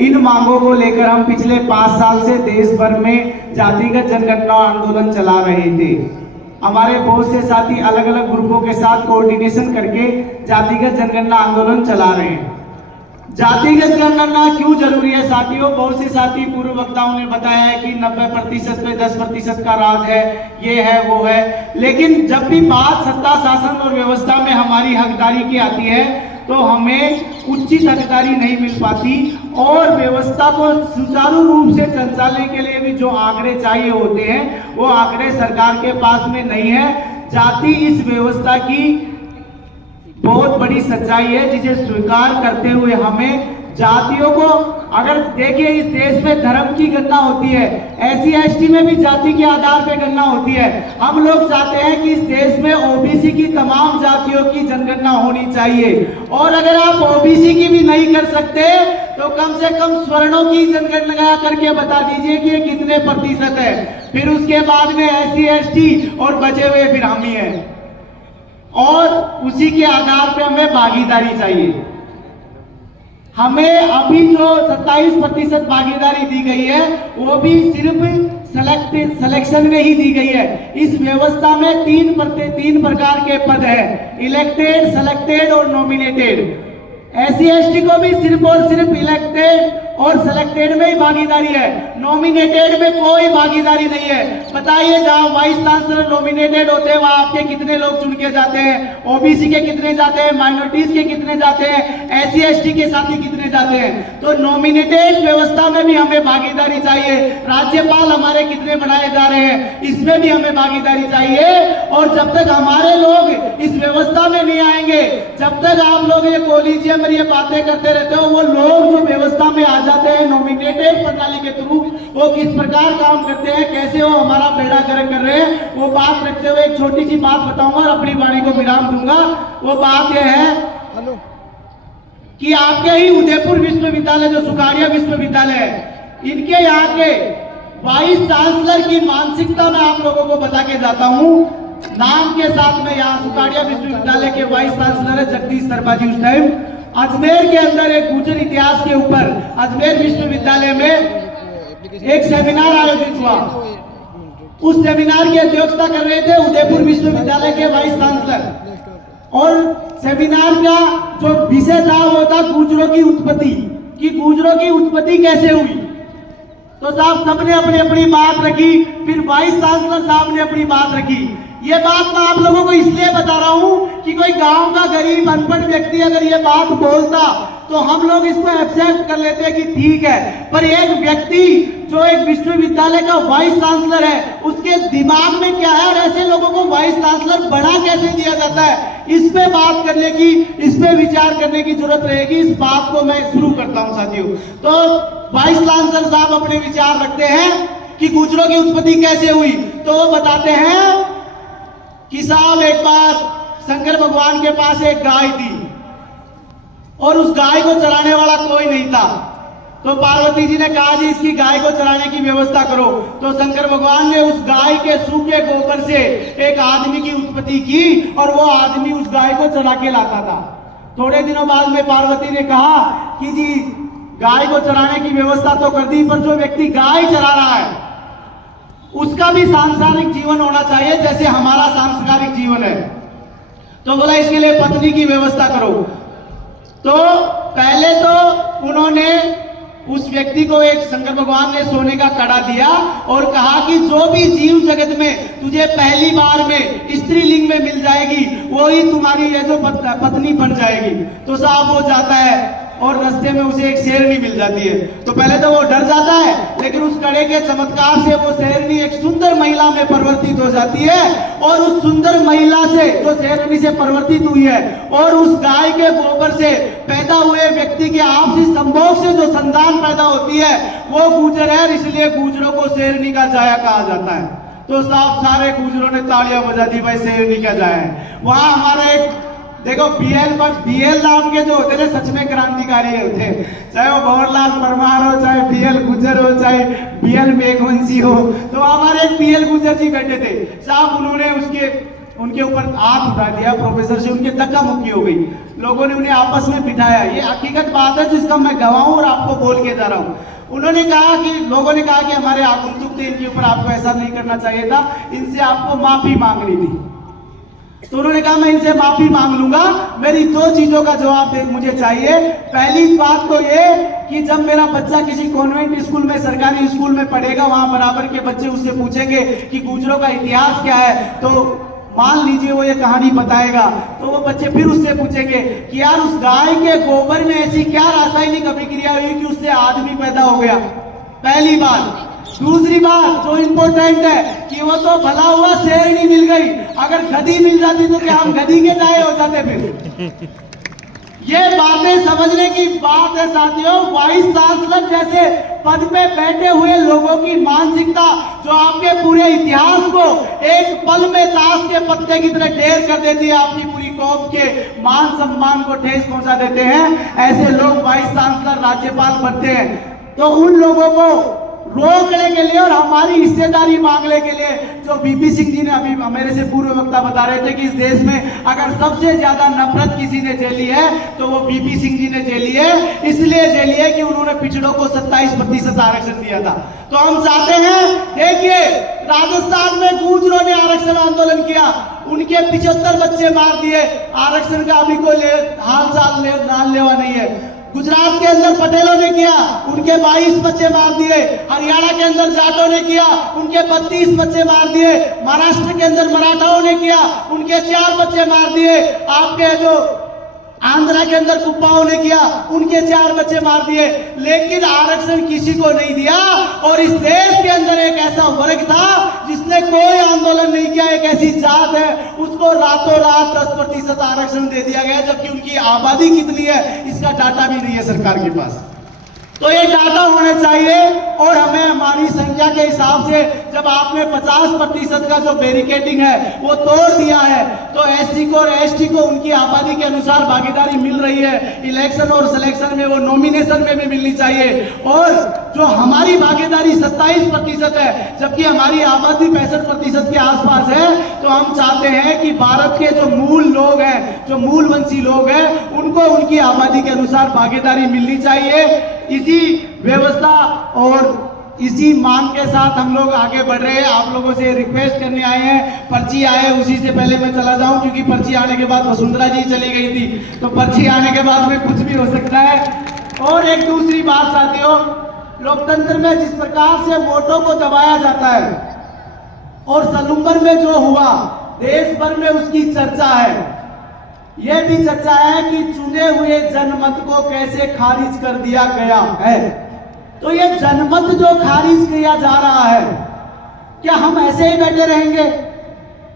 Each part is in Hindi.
इन मांगों को लेकर हम पिछले 5 साल से देश भर में जातिगत जनगणना आंदोलन चला रहे थे। हमारे बहुत से साथी अलग अलग ग्रुपों के साथ कोऑर्डिनेशन करके जातिगत जनगणना आंदोलन चला रहे हैं। जातिगत जनगणना क्यों जरूरी है साथियों? बहुत से साथी पूर्व वक्ताओं ने बताया है कि 90% पे 10% का राज है, ये है वो है, लेकिन जब भी बात सत्ता शासन और व्यवस्था में हमारी हकदारी की आती है तो हमें उचित हकदारी नहीं मिल पाती और व्यवस्था को सुचारू रूप से संचालने के लिए भी जो आंकड़े चाहिए होते हैं वो आंकड़े सरकार के पास में नहीं है। जाति इस व्यवस्था की बहुत बड़ी सच्चाई है जिसे स्वीकार करते हुए हमें जातियों को, अगर देखिए इस देश में धर्म की गणना होती है, SC ST में भी जाति के आधार पर गणना होती है। हम लोग चाहते हैं कि इस देश में OBC की तमाम जातियों की जनगणना होनी चाहिए और अगर आप OBC की भी नहीं कर सकते तो कम से कम स्वर्णों की जनगणना करके बता दीजिए कि ये कितने प्रतिशत है। फिर उसके बाद में SC ST और बचे हुए बिरामी है और उसी के आधार पर हमें भागीदारी चाहिए। हमें अभी जो 27% भागीदारी दी गई है वो भी सिर्फ सिलेक्शन में ही दी गई है। इस व्यवस्था में तीन प्रकार के पद है, इलेक्टेड, सेलेक्टेड और नॉमिनेटेड। SC ST को भी सिर्फ और सिर्फ इलेक्टेड और सिलेक्टेड में ही भागीदारी है, नॉमिनेटेड में कोई भागीदारी नहीं है। बताइए जहां वाइस चांसलर नॉमिनेटेड होते हैं वहां आपके कितने लोग चुन के जाते हैं, OBC के कितने जाते हैं, माइनॉरिटीज के कितने जाते हैं, SC ST के साथी कितने जाते हैं। तो नॉमिनेटेड व्यवस्था में भी हमें भागीदारी चाहिए। राज्यपाल हमारे कितने बनाए जा रहे हैं इसमें भी हमें भागीदारी चाहिए। और जब तक हमारे लोग इस व्यवस्था में नहीं आएंगे, जब तक आप लोग ये कॉलेजियम में ये बातें करते रहते हो, वो लोग जो व्यवस्था में आ जाते हैं नॉमिनेटेड प्रणाली के थ्रू, वो किस प्रकार काम करते हैं, कैसे वो हमारा बेड़ा गर्क कर रहे हैं, वो बात रखते हुए एक छोटी सी बात बताऊंगा और अपनी वाणी को विराम दूंगा। वो बात यह है कि आपके ही उदयपुर विश्वविद्यालय जो सुखाड़िया विश्वविद्यालय है, इनके यहाँ के वाइस चांसलर की मानसिकता मैं आप लोगों को बता के जाता हूँ। नाम के साथ में यहाँ सुखाड़िया विश्वविद्यालय के वाइस चांसलर है जगदीश शर्मा जी। उस टाइम अजमेर के अंदर एक गुर्जर इतिहास के ऊपर अजमेर विश्वविद्यालय में एक सेमिनार आयोजित हुआ। उस सेमिनार की अध्यक्षता कर रहे थे उदयपुर विश्वविद्यालय के वाइस चांसलर और सेमिनार का जो विषय था वो था गुर्जरों की उत्पत्ति, कि गुर्जरों की उत्पत्ति कैसे हुई। तो साहब सबने अपनी अपनी बात रखी, फिर वाइस चांसलर साहब ने अपनी बात रखी। ये बात मैं आप लोगों को इसलिए बता रहा हूं कि कोई गांव का गरीब अनपढ़ व्यक्ति अगर ये बात बोलता तो हम लोग इसको एक्सेप्ट कर लेते कि ठीक है, पर एक व्यक्ति जो एक विश्वविद्यालय का वाइस चांसलर है उसके दिमाग में क्या है और ऐसे लोगों को वाइस चांसलर बना कैसे दिया जाता है, इस पे बात करने की, इस पे विचार करने की जरूरत रहेगी। इस बात को मैं शुरू करता हूं साथियों। तो वाइस चांसलर साहब अपने विचार रखते हैं कि गुर्जरों की उत्पत्ति कैसे हुई। तो वो बताते हैं कि साहब एक बार शंकर भगवान के पास एक गाय थी और उस गाय को चराने वाला कोई नहीं था। तो पार्वती जी ने कहा जी इसकी गाय को चराने की व्यवस्था करो। तो शंकर भगवान ने उस गाय के सूखे गोबर से एक आदमी की उत्पत्ति की और वो आदमी उस गाय को चरा के लाता था। थोड़े दिनों बाद में पार्वती ने कहा कि जी गाय को चराने की व्यवस्था तो कर दी, पर जो व्यक्ति गाय चरा रहा है उसका भी सांसारिक जीवन होना चाहिए जैसे हमारा सांस्कारिक जीवन है। तो बोला इसके लिए पत्नी की व्यवस्था करो। तो पहले तो उन्होंने उस व्यक्ति को एक शंकर भगवान ने सोने का कड़ा दिया और कहा कि जो भी जीव जगत में तुझे पहली बार में स्त्रीलिंग में मिल जाएगी वही तुम्हारी ये जो पत्नी बन जाएगी। तो साहब वो जाता है और रास्ते में उसे एक शेरनी मिल जाती है। तो पहले तो वो डर जाता है, लेकिन उस कड़े के चमत्कार से वो शेरनी एक सुंदर महिला में परिवर्तित हो जाती है और उस सुंदर महिला से जो शेरनी से परिवर्तित हुई है और उस गाय के गोबर से पैदा हुए व्यक्ति के आपसी संभोग से जो संतान पैदा होती है वो गुर्जर है, इसलिए गुर्जरों को शेरनी का जाया कहा जाता है। तो साहब सारे गुर्जरों ने तालियां बजा दी, भाई शेरनी का जाया है। वहां हमारा एक देखो बीएल नाम के जो होते हैं सच में क्रांतिकारी होते हैं, चाहे वो भंवरलाल परमार हो, चाहे बीएल गुर्जर हो, चाहे बीएल मेघवंशी हो। तो हमारे एक बीएल गुर्जर जी बैठे थे साहब, उन्होंने उसके उनके ऊपर हाथ उठा दिया प्रोफेसर से, उनके धक्का मुक्की हो गई, लोगों ने उन्हें आपस में बिठाया। ये हकीकत बात है जिसका मैं गवाह हूं और आपको बोल के जा रहा हूं। उन्होंने कहा कि लोगों ने कहा कि हमारे आगंतुक थे, इनके ऊपर आपको ऐसा नहीं करना चाहिए था, इनसे आपको माफी मांगनी थी। तो उन्होंने कहा मैं इनसे माफी मांग लूंगा, मेरी दो चीजों का जवाब मुझे चाहिए। पहली बात तो ये कि जब मेरा बच्चा किसी कॉन्वेंट स्कूल में, सरकारी स्कूल में पढ़ेगा, वहां बराबर के बच्चे उससे पूछेंगे कि गुजरों का इतिहास क्या है, तो मान लीजिए वो ये कहानी बताएगा, तो वो बच्चे फिर उससे पूछेंगे कि यार उस गाय के गोबर में ऐसी क्या रासायनिक अभिक्रिया हुई कि उससे आदमी पैदा हो गया। पहली बात। दूसरी बात जो इंपॉर्टेंट है कि वो तो भला हुआ शेरनी मिल गई, अगर गधी मिल जाती तो क्या हम गधी के जाए हो जाते फिर? ये बातें समझने की बात है साथियों। वाइस चांसलर जैसे पद पे बैठे हुए लोगों की मानसिकता जो आपके पूरे इतिहास को एक पल में ताश के पत्ते की तरह ढेर कर देती है, आपकी पूरी कौम के मान सम्मान को ठेस पहुंचा देते हैं, ऐसे लोग वाइस चांसलर, राज्यपाल बनते हैं। तो उन लोगों को रोकने के लिए और हमारी हिस्सेदारी मांगने के लिए, जो बीपी सिंह जी ने अभी मेरे से पूर्व वक्ता बता रहे थे कि इस देश में अगर सबसे ज्यादा नफरत किसी ने झेली है तो वो बीपी सिंह जी ने झेली है। इसलिए झेली है कि उन्होंने पिछड़ों को 27% आरक्षण दिया था। तो हम चाहते हैं, देखिए राजस्थान में गुर्जरों ने आरक्षण आंदोलन किया, उनके 75 बच्चे मार दिए, आरक्षण का अभी कोई हाल चाल लेवा नहीं है। गुजरात के अंदर पटेलों ने किया, उनके 22 बच्चे मार दिए। हरियाणा के अंदर जाटों ने किया, उनके 32 बच्चे मार दिए। महाराष्ट्र के अंदर मराठाओं ने किया, उनके 4 बच्चे मार दिए। आपके जो आंध्रा के अंदर कुप्पाओं ने किया, उनके 4 बच्चे मार दिए। लेकिन आरक्षण किसी को नहीं दिया। और इस देश के अंदर एक ऐसा वर्ग था जिसने कोई आंदोलन नहीं किया, एक ऐसी जात है, उसको रातों रात 10% आरक्षण दे दिया गया, जबकि उनकी आबादी कितनी है इसका डाटा भी नहीं है सरकार के पास। तो ये डाटा होने चाहिए। और हमें हमारी संख्या के हिसाब से जब आपने 50% का जो बैरिकेडिंग है वो तोड़ दिया है, तो एससी को और एसटी को उनकी आबादी के अनुसार भागीदारी मिल रही है। इलेक्शन और सिलेक्शन में, वो नॉमिनेशन में भी मिलनी चाहिए। और जो हमारी भागीदारी 27% है, जबकि हमारी आबादी 65% के आसपास है, तो हम चाहते हैं कि भारत के जो मूल लोग हैं, जो मूलवंशी लोग हैं, उनको उनकी आबादी के अनुसार भागीदारी मिलनी चाहिए। इसी व्यवस्था और इसी मांग के साथ हम लोग आगे बढ़ रहे हैं। आप लोगों से रिक्वेस्ट करने आए हैं, पर्ची आए उसी से पहले मैं चला जाऊं, क्योंकि पर्ची आने के बाद वसुंधरा जी चली गई थी, तो पर्ची आने के बाद में कुछ भी हो सकता है। और एक दूसरी बात साथियों, लोकतंत्र में जिस प्रकार से वोटों को दबाया जाता है और सलूम्बर में जो हुआ, देश भर में उसकी चर्चा है। यह भी चर्चा है कि चुने हुए जनमत को कैसे खारिज कर दिया गया है। तो ये जनमत जो खारिज किया जा रहा है, क्या हम ऐसे ही बैठे रहेंगे?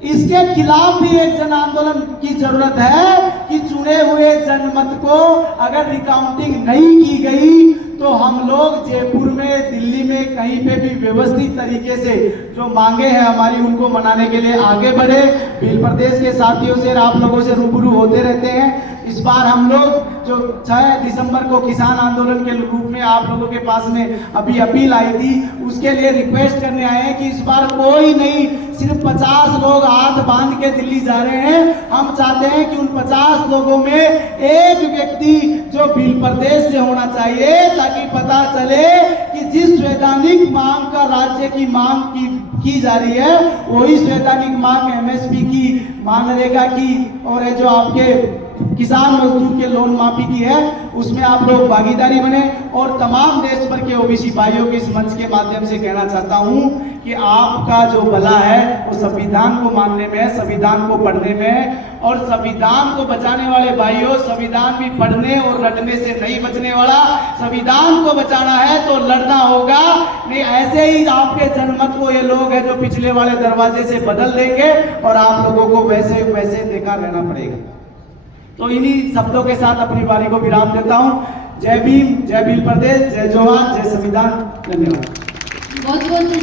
इसके खिलाफ भी एक जन आंदोलन की जरूरत है कि चुने हुए जनमत को अगर रिकाउंटिंग नहीं की गई तो हम लोग जयपुर में, दिल्ली में, कहीं पे भी व्यवस्थित तरीके से जो मांगे हैं हमारी, उनको मनाने के लिए आगे बढ़े। भील प्रदेश के साथियों से, आप लोगों से रूबरू होते रहते हैं। इस बार हम लोग जो 6 दिसंबर को किसान आंदोलन के रूप में आप लोगों के पास में अभी अपील आई थी, उसके लिए रिक्वेस्ट करने आए हैं कि इस बार कोई नहीं, सिर्फ 50 लोग हाथ बांध के दिल्ली जा रहे हैं। हम चाहते हैं कि उन 50 लोगों में एक व्यक्ति जो भील प्रदेश से होना चाहिए, ताकि पता चले कि जिस वैधानिक मांग का राज्य की मांग की जा रही है, वही वैधानिक मांग एमएसपी की, मनरेगा की, और जो आपके किसान मजदूर के लोन माफी की है, उसमें आप लोग भागीदारी बने। और तमाम देश भर के ओबीसी भाइयों के इस मंच के माध्यम से कहना चाहता हूं कि आपका जो भला है वो संविधान को मानने में है, संविधान को पढ़ने में है। और संविधान को बचाने वाले भाइयों, संविधान भी पढ़ने और रटने से नहीं बचने वाला। संविधान को बचाना है तो लड़ना होगा, नहीं ऐसे ही आपके जनमत को ये लोग हैं जो पिछले वाले दरवाजे से बदल देंगे और आप लोगों को वैसे वैसे देखा रहना पड़ेगा। तो इन्हीं शब्दों के साथ अपनी बारी को विराम देता हूं। जय भीम, जय भील प्रदेश, जय जवान, जय संविधान। धन्यवाद। बहुत बहुत